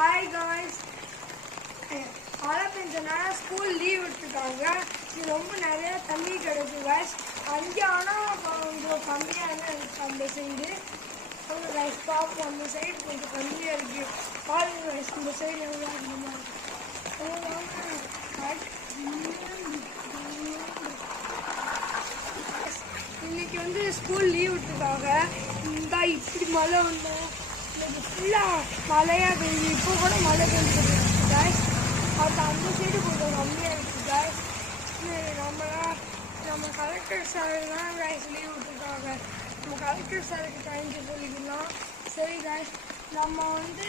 Hi guys. மழை பெஞ்சனால school leave விட்டுருக்காங்க. இது ரொம்ப நிறைய தண்ணி கிடக்கு guys. அங்கே ஆனால் கொஞ்சம் கம்மியாக இருக்குது அந்த சைடு. guys பார்ப்போம், அந்த சைடு கொஞ்சம் கம்மியாக இருக்குது. பாருங்க guys, இந்த சைடு எவ்வளோ அதிகமாக இருக்குது. இன்னைக்கு வந்து ஸ்கூல் லீவ் விட்டுருக்காங்க. இந்த இப்படி மழை வந்தோம், இன்னைக்கு ஃபுல்லாக மழையாக பெய்யுது. இப்போ கூட மழை பெஞ்சிருக்கு guys. அது அந்த சைடு கொஞ்சம் கம்மியாக இருக்குது guys. நம்ம கலெக்டர் சார் தான் guys லீவ் விட்டுருக்காங்க. நம்ம கலெக்டர் சாருக்கு தேங்க்யூ சொல்லிக்கலாம். சரி guys, நம்ம வந்து